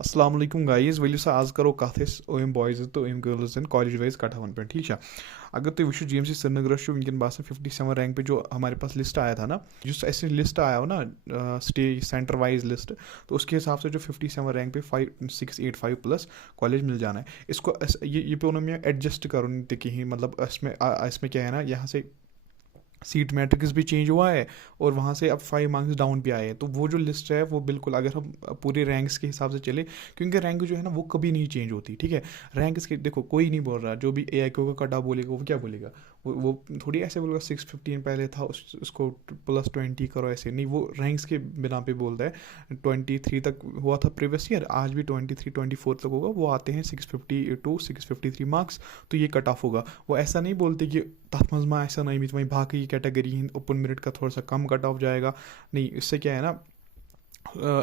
अस्सलाम वालेकुम गाइस वली सा आज करो कथ ओम बॉयज तो ओम गर्ल्स कॉलेज वाइज कटवन पे ठीक है। अगर तुम वो GMC श्रीनगर वनकन बासान 57 रैंक पे जो हमारे पास लिस्ट आया था ना, जिस ऐसे लिस्ट आया हो ना स्टे सेंटर वाइज लिस्ट, तो उसके हिसाब से जो 57 रैंक पे 5685 प्लस कॉलेज मिल जाना है इसको। ये पे उन्होंने एडजस्ट करो कहीं, मतलब इसमें क्या है ना, यहाँ से सीट मैट्रिक्स भी चेंज हुआ है और वहाँ से अब 5 मार्क्स डाउन भी आए हैं। तो वो जो लिस्ट है वो बिल्कुल, अगर हम पूरे रैंक्स के हिसाब से चले, क्योंकि रैंक जो है ना वो कभी नहीं चेंज होती, ठीक है। रैंक इसके देखो, कोई नहीं बोल रहा, जो भी AIQ का कटा बोलेगा वो क्या बोलेगा, वो थोड़ी ऐसे बोलेगा 615 पहले था उसको +20 करो, ऐसे नहीं। वो रैंक्स के बिना पे बोलता है। 23 तक हुआ था प्रीवियस ईयर, आज भी 23-24 तक होगा, वो आते हैं 652-653 मार्क्स। तो ये कट ऑफ होगा। वो ऐसा नहीं बोलते कि तथ मज ऐसा नहीं वहीं बाकी कैटेगरी ओपन मेरिट का थोड़ा सा कम कट ऑफ जाएगा। नहीं, इससे क्या है ना,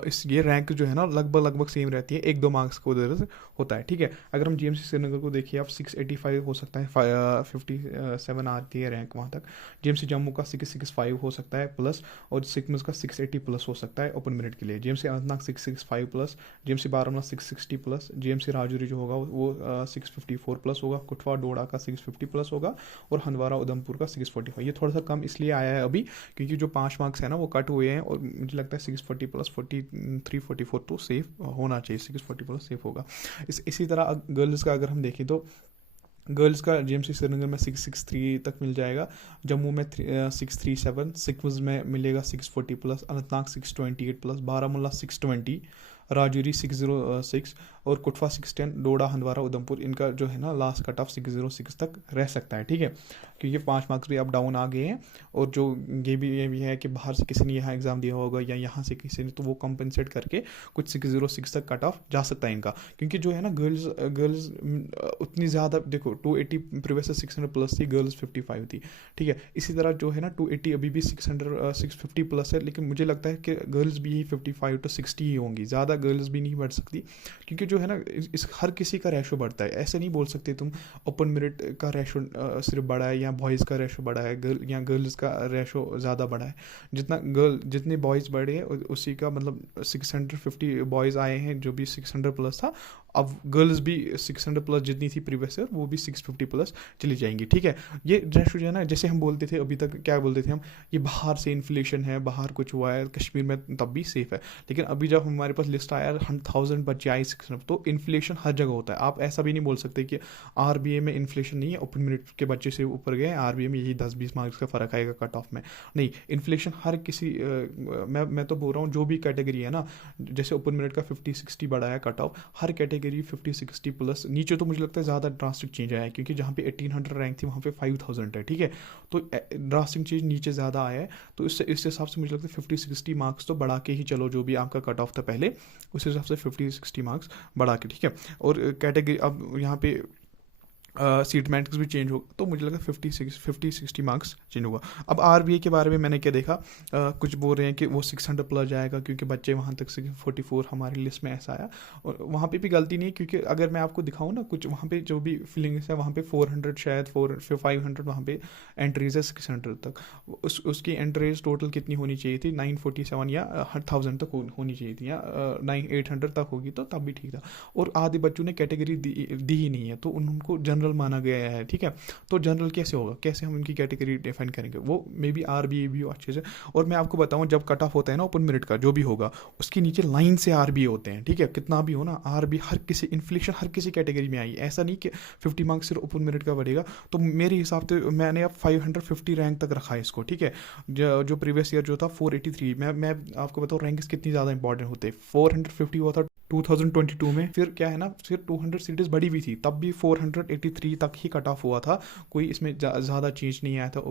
इस ये रैंक जो है ना लगभग सेम रहती है, 1-2 मार्क्स को उधर से होता है, ठीक है। अगर हम GMC श्रीनगर को देखिए, आप 685 हो सकता है, 57 आती है रैंक वहाँ तक। GMC जम्मू का 665 हो सकता है प्लस, और सिकमस का 680 प्लस हो सकता है ओपन मेरिट के लिए। GMC Anantnag 665 plus, GMC Baramulla 660 plus, GMC Rajouri जो होगा वो 654 प्लस होगा, कुटवा डोडा का 650 प्लस होगा, और हंदवाड़ा उधमपुर का 645। ये थोड़ा सा कम इसलिए आया है अभी, क्योंकि जो 5 मार्क्स है ना वो कट हुए हैं, और मुझे लगता है 640 प्लस 43-44 तो सेफ होना चाहिए, 640 प्लस सेफ होगा। इसी तरह गर्ल्स का अगर हम देखें तो गर्ल्स का GMC श्रीनगर में 663 तक मिल जाएगा, जम्मू में 637, सिक्किम में मिलेगा 640 प्लस, अनंतनाग 628 प्लस, बारामूला 620, राजौरी 606, और कुटवा 610, डोडा हंदवाड़ा उधमपुर, इनका जो है ना लास्ट कट ऑफ 606 तक रह सकता है, ठीक है। क्योंकि 5 मार्क्स भी अब डाउन आ गए हैं, और जो ये भी है कि बाहर से किसी ने यहाँ एग्ज़ाम दिया होगा या यहाँ से किसी ने, तो वो कंपनसेट करके कुछ 606 तक कट ऑफ जा सकता है इनका। क्योंकि जो है ना गर्ल्स गर्ल्स उतनी ज़्यादा देखो, 280 प्रीवियस से 600 प्लस थी, गर्ल्स 55 थी, ठीक है। इसी तरह जो है ना 280 अभी भी 650 प्लस है, लेकिन मुझे लगता है कि गर्ल्स भी यही 55 to 60 ही होंगी, ज़्यादा गर्ल्स भी नहीं बढ़ सकती। क्योंकि जो है ना इस हर किसी का रेशो बढ़ता है, ऐसे नहीं बोल सकते तुम ओपन मेरिट का रेशो सिर्फ बढ़ा है या बॉयज़ का रेशो बढ़ा है, गर्ल्स का रेशो ज़्यादा बढ़ा है। जितने बॉयज़ बढ़े हैं उसी का मतलब 650 बॉयज़ आए हैं, जो भी 600 प्लस था। अब गर्ल्स भी 600 प्लस जितनी थी प्रीवियस ईयर, वो भी 650 प्लस चली जाएंगी, ठीक है। ये रेशो जो है ना, जैसे हम बोलते थे अभी तक, क्या बोलते थे हम, ये बाहर से इन्फ्लेशन है, बाहर कुछ हुआ है, कश्मीर में तब भी सेफ है। लेकिन अभी जब हमारे पास लिस्ट आया 1000 बच्चे आए 600, तो इन्फ्लेशन हर जगह होता है। आप ऐसा भी नहीं बोल सकते कि RBA में इन्फ्लेशन नहीं है, ओपन मेरिट के बच्चे से ऊपर गए, RBA में यही 10-20 मार्क्स का फ़र्क आएगा कट ऑफ में। नहीं, इन्फ्लेशन हर किसी मैं तो बोल रहा हूँ जो भी कैटेगरी है ना, जैसे ओपन मेरिट का 50-60 बढ़ा है कट ऑफ, हर कैटेगरी 50-60 प्लस। नीचे तो मुझे लगता है ज़्यादा ड्रास्टिक चेंज आया है, क्योंकि जहाँ पे 1800 रैंक थी वहाँ पे 5000 है, ठीक है। तो ड्रास्टिक चेंज नीचे ज़्यादा आया है। तो इस हिसाब से मुझे लगता है 50-60 मार्क्स तो बढ़ा के ही चलो, जो भी आपका कट ऑफ था पहले, उस हिसाब से 50-60 मार्क्स बढ़ा के, ठीक है। और कैटेगरी अब यहाँ पे सीट मैट्रिक्स भी चेंज होगा, तो मुझे लगा 50-60 मार्क्स चेंज होगा। अब RBA के बारे में मैंने क्या देखा, कुछ बोल रहे हैं कि वो 600 प्लस जाएगा, क्योंकि बच्चे वहाँ तक 44 हमारी लिस्ट में ऐसा आया। और वहाँ पे भी गलती नहीं है, क्योंकि अगर मैं आपको दिखाऊँ ना, कुछ वहाँ पे जो भी फीलिंग्स है, वहाँ पे 400 शायद 500 वहाँ पे एंट्रीज है 600 तक। उसकी एंट्रीज टोटल कितनी होनी चाहिए थी, 947 या 1000 तक होनी चाहिए थी, या 800 तक होगी तो तब भी ठीक था। और आधे बच्चों ने कैटेगरी दी ही नहीं है, तो उनको जनरल माना गया है, ठीक है। तो जनरल कैसे होगा, कैसे हम इनकी कैटेगरी डिफाइन करेंगे, वो मे बी RBA भी हो अच्छे से। और मैं आपको बताऊं, जब कट ऑफ होता है ना ओपन मेरिट का जो भी होगा, उसके नीचे लाइन से RBA होते हैं, ठीक है। कितना भी हो ना, RBA हर किसी इन्फ्लेशन हर किसी कैटेगरी में आई, ऐसा नहीं कि 50 मार्क्स सिर्फ ओपन मेरिट का बढ़ेगा। तो मेरे हिसाब से मैंने अब 550 रैंक तक रखा है इसको, ठीक है। जो प्रीवियस ईयर जो था 483, मैं आपको बताऊँ रैंक कितनी ज़्यादा इंपॉर्टेंट होते हैं। 450 हुआ था 2022 में, फिर क्या है ना, फिर 200 सीटें बढ़ी हुई थी, तब भी 483 तक ही कट ऑफ हुआ था, कोई इसमें ज़्यादा चेंज नहीं आया था।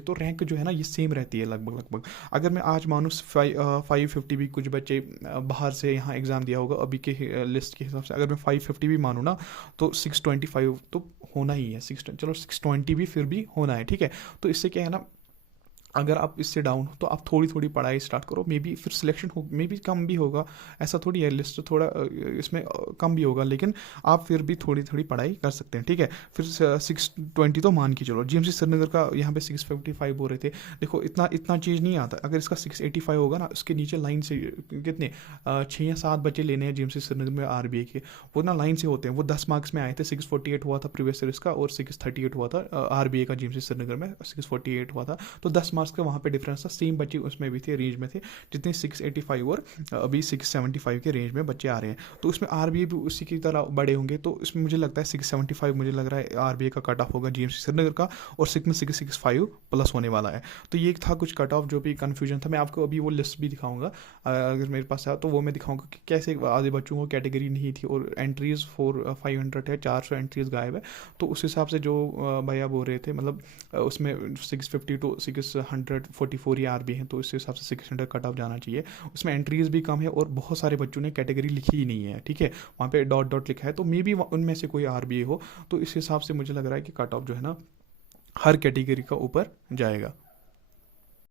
तो रैंक जो है ना ये सेम रहती है लगभग। अगर मैं आज मानूँ 550 भी कुछ बच्चे बाहर से यहाँ एग्ज़ाम दिया होगा अभी के लिस्ट के हिसाब से, अगर मैं 550 भी मानूँ ना, तो 625 तो होना ही है, चलो 620 भी फिर भी होना है, ठीक है। तो इससे क्या है ना, अगर आप इससे डाउन हो तो आप थोड़ी थोड़ी पढ़ाई स्टार्ट करो, मे बी फिर सिलेक्शन हो, मे बी कम भी होगा, ऐसा थोड़ी है, लिस्ट थोड़ा इसमें कम भी होगा, लेकिन आप फिर भी थोड़ी थोड़ी पढ़ाई कर सकते हैं, ठीक है। फिर 620 तो मान के चलो, जीएमसी श्रीनगर का यहाँ पे 655 हो रहे थे। देखो इतना इतना चीज़ नहीं आता, अगर इसका 685 होगा ना, उसके नीचे लाइन से कितने 6 या 7 बच्चे लेने हैं जीएमसी श्रीनगर में आरबीए के, वो ना लाइन से होते हैं, वो 10 मार्क्स में आए थे। 648 हुआ था प्रीवियस ईयर इसका, और 638 हुआ था आरबीए का जीएमसी श्रीनगर में, 648 हुआ था, तो 10 मार्क्स का वहाँ पे डिफरेंस था। सेम बच्चे उसमें भी थे, रेंज में थे जितने 685 और अभी 675 के रेंज में बच्चे आ रहे हैं, तो उसमें आरबीए भी उसी की तरह बड़े होंगे। तो इसमें मुझे लगता है 675 मुझे लग रहा है आरबीए का कट ऑफ होगा जीएमसी श्रीनगर का, और 6 में 665 प्लस होने वाला है। तो ये था कुछ कट ऑफ जो भी कन्फ्यूजन था। मैं आपको अभी वो लिस्ट भी दिखाऊंगा, अगर मेरे पास है तो वो मैं दिखाऊंगा कि कैसे आधे बच्चों को कैटेगरी नहीं थी, और एंट्रीज 500 है, 400 एंट्रीज गायब है। तो उस हिसाब से जो भैया बोल रहे थे, मतलब उसमें 650 to 644 ही आरबी हैं, तो इस हिसाब से 600 कट ऑफ जाना चाहिए। उसमें एंट्रीज भी कम है, और बहुत सारे बच्चों ने कैटेगरी लिखी ही नहीं है, ठीक है, वहाँ पे डॉट डॉट लिखा है, तो मे बी उनमें से कोई आरबीए हो। तो इस हिसाब से मुझे लग रहा है कि कट ऑफ जो है ना हर कैटेगरी का ऊपर जाएगा।